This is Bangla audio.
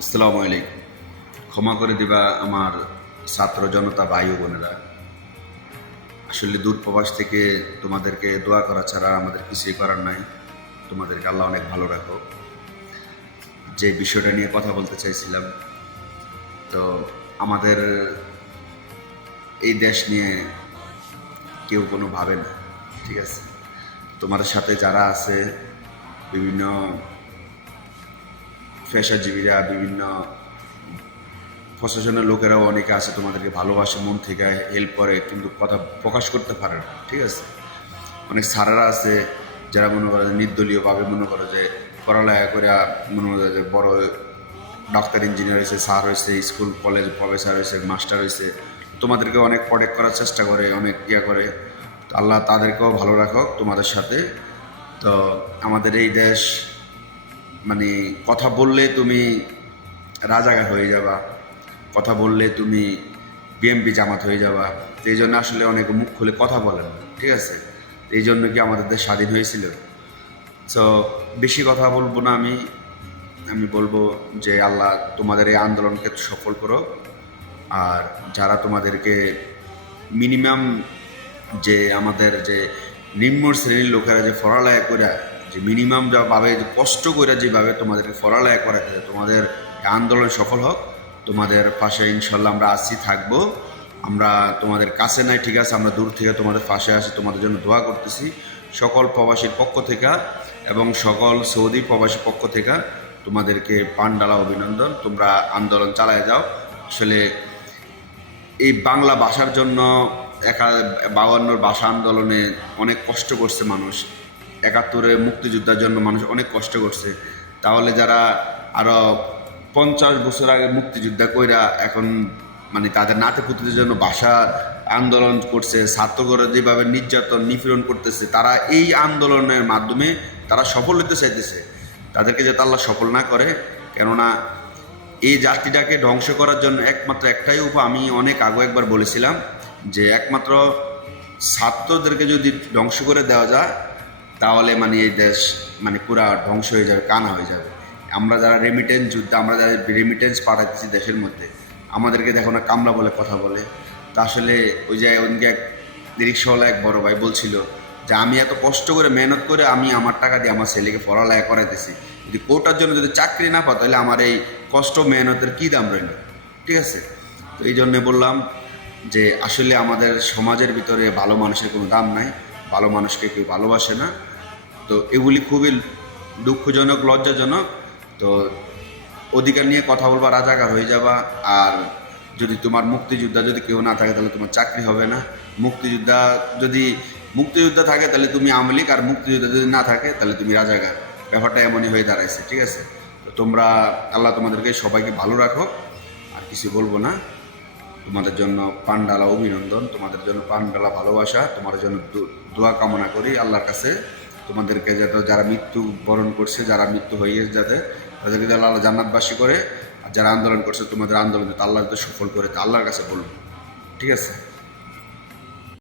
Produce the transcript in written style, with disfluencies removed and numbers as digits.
আসসালামু আলাইকুম। ক্ষমা করে দিবা আমার ছাত্র জনতা ভাই ও বোনেরা। আসলে দূর প্রবাস থেকে তোমাদেরকে দোয়া করা ছাড়া আমাদের কিছুই করার নাই। তোমাদেরকে আল্লাহ অনেক ভালো রাখো। যে বিষয়টা নিয়ে কথা বলতে চাইছিলাম, তো আমাদের এই দেশ নিয়ে কেউ কোনো ভাবে না, ঠিক আছে? তোমাদের সাথে যারা আছে, বিভিন্ন পেশাজীবীরা, বিভিন্ন প্রশাসনের লোকেরাও অনেকে আছে, তোমাদেরকে ভালোবাসে, মন থেকে হেল্প করে, কিন্তু কথা প্রকাশ করতে পারে না, ঠিক আছে? অনেক স্যারেরা আছে যারা মনে করে যে নির্দলীয়ভাবে মনে করে যে পড়ালেখা করে মনে করে যে বড় ডাক্তার, ইঞ্জিনিয়ার হয়েছে, স্যার হয়েছে, স্কুল কলেজ প্রফেসর হয়েছে, মাস্টার হয়েছে, তোমাদেরকে অনেক প্রোটেক্ট করার চেষ্টা করে, অনেক ইয়া করে। তো আল্লাহ তাদেরকেও ভালো রাখুক তোমাদের সাথে। তো আমাদের এই দেশ, মানে কথা বললে তুমি রাজাকার হয়ে যাবা, কথা বললে তুমি বিএমপি জামাত হয়ে যাবা। তো এই জন্য আসলে অনেকে মুখ খুলে কথা বলে না, ঠিক আছে? এই জন্য কি আমাদের দেশ স্বাধীন হয়েছিল? সো বেশি কথা বলবো না আমি। আমি বলবো যে আল্লাহ তোমাদের এই আন্দোলনকে সফল করো। আর যারা তোমাদেরকে মিনিমাম, যে আমাদের যে নিম্ন শ্রেণীর লোকেরা যে পড়ালেখা করে, যে মিনিমাম যা ভাবে, যে কষ্ট করে যেভাবে তোমাদেরকে পড়ালেখা করাতে, তোমাদের আন্দোলন সফল হোক। তোমাদের পাশে ইনশাল্লাহ আমরা আসছি, থাকবো। আমরা তোমাদের কাছে নাই, ঠিক আছে, আমরা দূর থেকে তোমাদের পাশে আসি, তোমাদের জন্য দোয়া করতেছি সকল প্রবাসীর পক্ষ থেকে এবং সকল সৌদি প্রবাসীর পক্ষ থেকে। তোমাদেরকে পান্ডালা অভিনন্দন, তোমরা আন্দোলন চালায় যাও। আসলে এই বাংলা ভাষার জন্য 52 ভাষা আন্দোলনে অনেক কষ্ট করছে মানুষ, 71-এ মুক্তিযুদ্ধের জন্য মানুষ অনেক কষ্ট করছে। তাহলে যারা আরো 50 বছর আগে মুক্তিযুদ্ধ কইরা এখন মানে তাদের নাতিপুতিদের জন্য ভাষা আন্দোলন করছে, ছাত্ররা যেভাবে নির্যাতন নিপীড়ন করতেছে, তারা এই আন্দোলনের মাধ্যমে তারা সফল হতে চাইতেছে। তাদেরকে যাতে আল্লাহ সফল না করে, কেননা এই জাতিটাকে ধ্বংস করার জন্য একমাত্র একটাই উপায়, আমি অনেক আগে একবার বলেছিলাম যে একমাত্র ছাত্রদেরকে যদি ধ্বংস করে দেওয়া যায়, তাহলে মানে এই দেশ মানে পুরা ধ্বংস হয়ে যাবে, কানা হয়ে যাবে। আমরা যারা রেমিটেন্স যুদ্ধ, আমরা যারা রেমিটেন্স পাঠাচ্ছি দেশের মধ্যে, আমাদেরকে দেখো না কামলা বলে কথা বলে। তা আসলে ওই যে ওদিকে এক রিক্সাওয়ালা এক বড় ভাই বলছিল যে আমি এত কষ্ট করে মেহনত করে আমি আমার টাকা দিয়ে আমার ছেলেকে পড়ালেখা করাইতেছি, যদি কোটার জন্য যদি চাকরি না পাও, তাহলে আমার এই কষ্ট মেহনতের কী দাম রইল, ঠিক আছে? তো এই জন্যে বললাম যে আসলে আমাদের সমাজের ভিতরে ভালো মানুষের কোনো দাম নাই, ভালো মানুষকে কেউ ভালোবাসে না। তো এগুলি খুবই দুঃখজনক, লজ্জাজনক। তো অধিকার নিয়ে কথা বলবা, রাজাকার হয়ে যাবা। আর যদি তোমার মুক্তিযোদ্ধা যদি কেউ না থাকে, তাহলে তোমার চাকরি হবে না। মুক্তিযোদ্ধা যদি মুক্তিযোদ্ধা থাকে, তাহলে তুমি আওয়ামী লীগ, আর মুক্তিযোদ্ধা যদি না থাকে, তাহলে তুমি রাজাকার। ব্যাপারটা এমনই হয়ে দাঁড়াইছে, ঠিক আছে? তো তোমরা, আল্লাহ তোমাদেরকে সবাইকে ভালো রাখো। আর কিছু বলবো না। তোমাদের জন্য পান্ডালা অভিনন্দন, তোমাদের জন্য পান্ডালা ভালোবাসা, তোমাদের জন্য দোয়া কামনা করি আল্লাহর কাছে। তোমাদেরকে যাতে, যারা মৃত্যু বরণ করছে, যারা মৃত্যু হয়ে যাতে, তাদেরকে যেন আল্লাহ জান্নাতবাসী করে। আর যারা আন্দোলন করছে, তোমাদের আন্দোলন যাতে আল্লাহ যাতে সফল করে, তা আল্লাহর কাছে বলবো, ঠিক আছে?